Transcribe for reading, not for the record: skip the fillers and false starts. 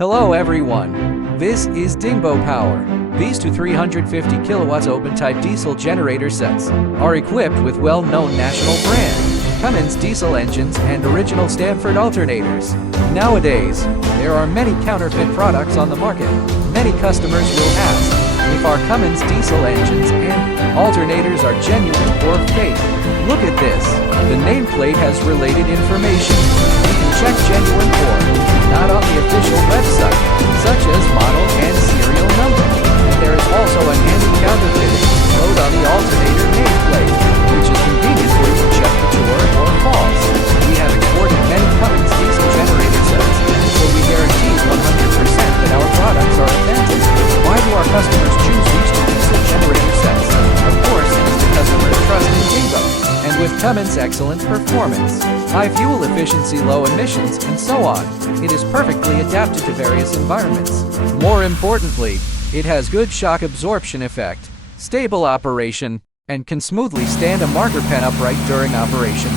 Hello everyone. This is Dingbo Power. These two 350 kilowatts open-type diesel generator sets are equipped with well-known national brand Cummins diesel engines and original Stanford alternators. Nowadays, there are many counterfeit products on the market. Many customers will ask if our Cummins diesel engines and alternators are genuine or fake. Look at this. The nameplate has related information. You can check genuine or not on the official website, such as model and serial number. And there is also a handy counterfeiting code on the alternator nameplate, which is convenient for you to check the true or false. We have exported many Cummins diesel generator sets, so we guarantee 100% that our products are authentic. Why do our customers choose these two diesel generator sets? Of course, it is the customer's trust in Dingbo. And with Cummins' excellent performance, high fuel efficiency, low emissions, and so on, it is perfectly adapted to various environments. More importantly, it has good shock absorption effect, stable operation, and can smoothly stand a marker pen upright during operation.